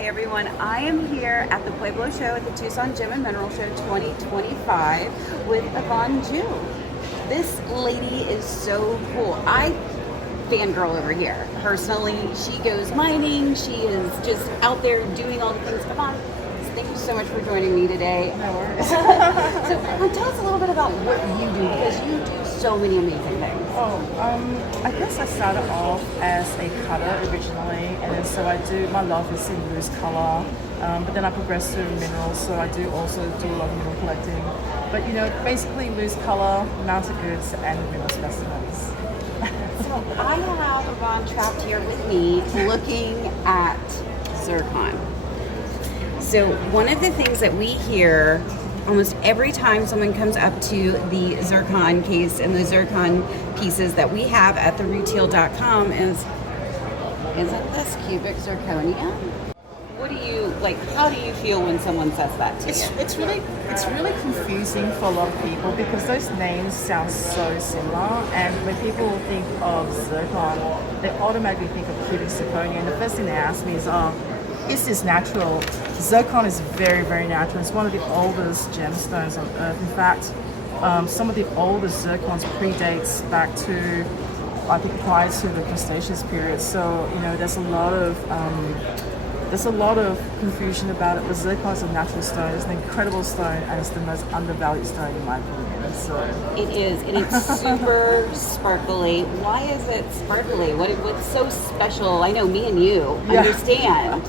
Hey everyone, I am here at the Pueblo Show at the Tucson Gem and Mineral Show 2025 with Yvonne Jiew. This lady is so cool. I fangirl over here. Personally, she goes mining. She is just out there doing all the things. Yvonne, thank you so much for joining me today. No worries. So tell us a little bit about what you do, because you do so many amazing things. I guess I started off as a cutter originally, and then so my love is in loose color, but then I progressed to minerals, so I do also do a lot of mineral collecting. But basically loose color, mounted goods, and mineral specimens. So I have Yvonne trapped here with me looking at Zircon. So one of the things that we hear almost every time someone comes up to the Zircon case and the Zircon pieces that we have at theretail.com is, isn't this Cubic Zirconia? What do you, how do you feel when someone says that to you? It's really confusing for a lot of people because those names sound so similar, and when people think of Zircon, they automatically think of Cubic Zirconia, and the first thing they ask me is this natural? Zircon is very, very natural. It's one of the oldest gemstones on Earth. In fact, some of the oldest zircons predates back to, I think, prior to the Cretaceous period. So, there's a lot of confusion about it, but zircon is a natural stone. It's an incredible stone, and it's the most undervalued stone in my opinion. So it is, and it's super sparkly. Why is it sparkly? What's so special? I know me and you understand,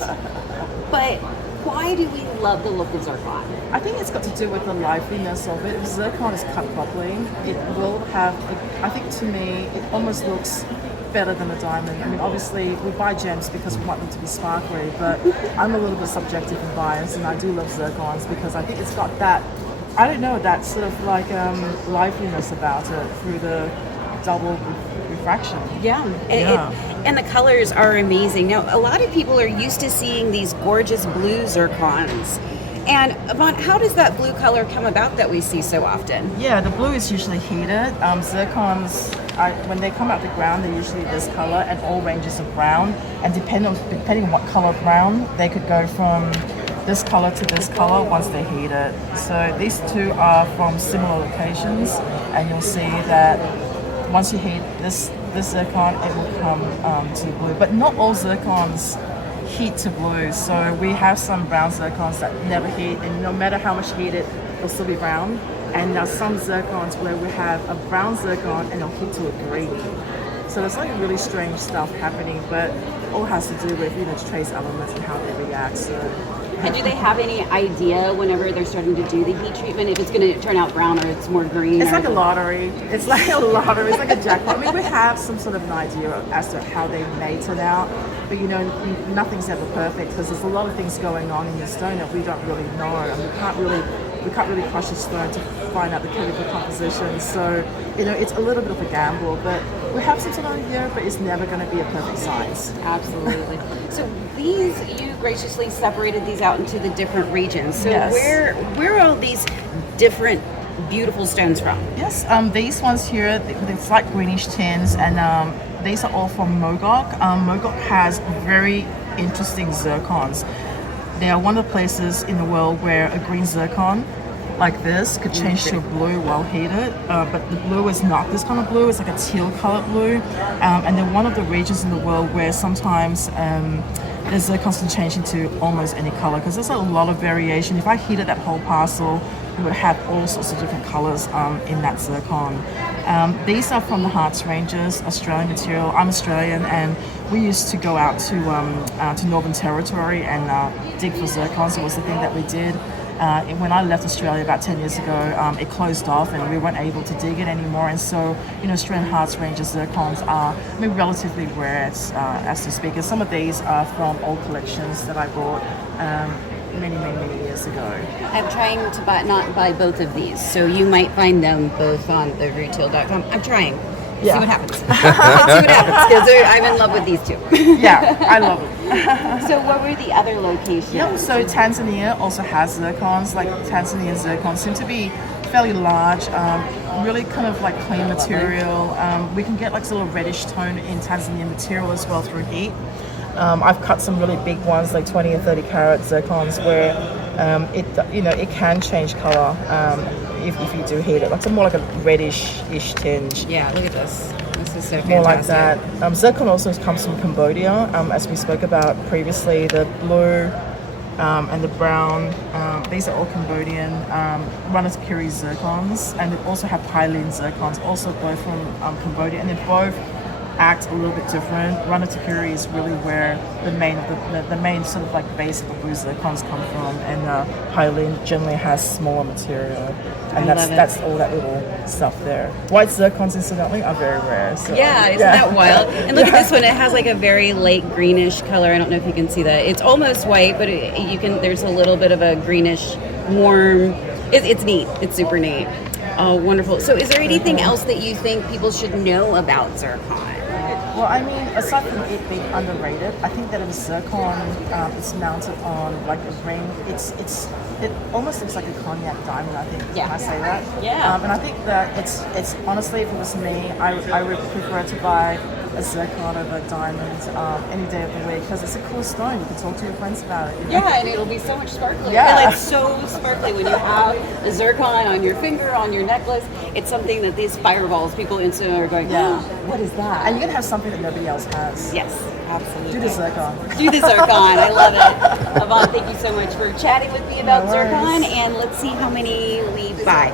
but why do we love the look of zircon? I think it's got to do with the liveliness of it. If zircon is cut properly, it will have, I think to me, it almost looks better than a diamond. I mean, obviously we buy gems because we want them to be sparkly, but I'm a little bit subjective and biased, and I do love zircons because I think it's got that, I don't know, that sort of liveliness about it through the double refraction. Yeah. And the colors are amazing. Now, a lot of people are used to seeing these gorgeous blue zircons. And Yvonne, how does that blue color come about that we see so often? Yeah, the blue is usually heated. Zircons, when they come out the ground, they're usually this color and all ranges of brown. And depending on what color of brown, they could go from this color to this color once they're heated. So these two are from similar locations, and you'll see that once you heat this zircon, it will come to blue. But not all zircons heat to blue. So we have some brown zircons that never heat, and no matter how much heat it'll still be brown. And there are some zircons where we have a brown zircon and it'll heat to a green. So there's really strange stuff happening, but it all has to do with trace elements and how they react. So. And do they have any idea whenever they're starting to do the heat treatment if it's going to turn out brown or it's more green? It's like a lottery. It's like a lottery. It's like a jackpot. I mean, we have some sort of an idea as to how they may turn out, but nothing's ever perfect because there's a lot of things going on in the stone that we don't really know, and we can't really crush a stone to find out the chemical composition. So it's a little bit of a gamble, but we have some sort of idea, but it's never going to be a perfect science. Absolutely. So you graciously separated these out into the different regions. So yes. Where are all these different beautiful stones from? Yes, these ones here, they're slight greenish tints, and these are all from Mogok. Mogok has very interesting zircons. They are one of the places in the world where a green zircon like this could change to a blue while heated, but the blue is not this kind of blue. It's like a teal colored blue, and they're one of the regions in the world where sometimes the zircons can change into almost any color because there's a lot of variation. If I heated that whole parcel, we would have all sorts of different colors in that zircon. These are from the Harts Ranges, Australian material. I'm Australian, and we used to go out to Northern Territory and dig for zircons. It was the thing that we did. When I left Australia about 10 years ago, it closed off and we weren't able to dig it anymore. And so, Australian Harts Ranges zircons are relatively rare, as to speak. And some of these are from old collections that I bought many years ago. I'm trying to not buy both of these, so you might find them both on theretail.com. I'm trying. Yeah. See what happens. See what happens, because I'm in love with these two. Yeah, I love them. So what were the other locations? Yep, so Tanzania also has zircons. Tanzanian zircons seem to be fairly large, really kind of clean material. We can get sort of reddish tone in Tanzanian material as well through heat. I've cut some really big ones, like 20 and 30 carat zircons, where it can change color if you do heat it. Like it's more like a reddish-ish tinge. Yeah, look at this. This is so fantastic. More like that. Zircon also comes from Cambodia, as we spoke about previously. The blue and the brown, these are all Cambodian Ranatapuri zircons, and they also have Hylene zircons, also both from Cambodia, and they both act a little bit different. Ranatapuri is really where the main sort of like base of the blue zircons come from, and Hylene generally has smaller material, and that's all that little stuff there. White zircons, incidentally, are very rare. So, yeah, isn't that wild? And look at this one; it has like a very light greenish color. I don't know if you can see that. It's almost white, but there's a little bit of a greenish, warm. It's neat. It's super neat. Oh, wonderful. So, is there anything else that you think people should know about zircon? Well, I mean, aside from it being underrated, I think that if zircon is mounted on like a ring, it almost looks like a cognac diamond. I think. Yeah. Can I say that? Yeah. And I think that it's honestly, if it was me, I would prefer to buy a zircon over a diamond any day of the week, because it's a cool stone. You can talk to your friends about it. Yeah, and it'll be so much sparkly. Yeah. And it's so sparkly when you have a zircon on your finger, on your necklace. It's something that these fireballs, people instantly are going, Yeah. what is that? And you're gonna have something that nobody else has. Yes, absolutely. Do the zircon. Do the zircon. I love it. Yvonne, thank you so much for chatting with me about No worries. zircon, and let's see how many we buy.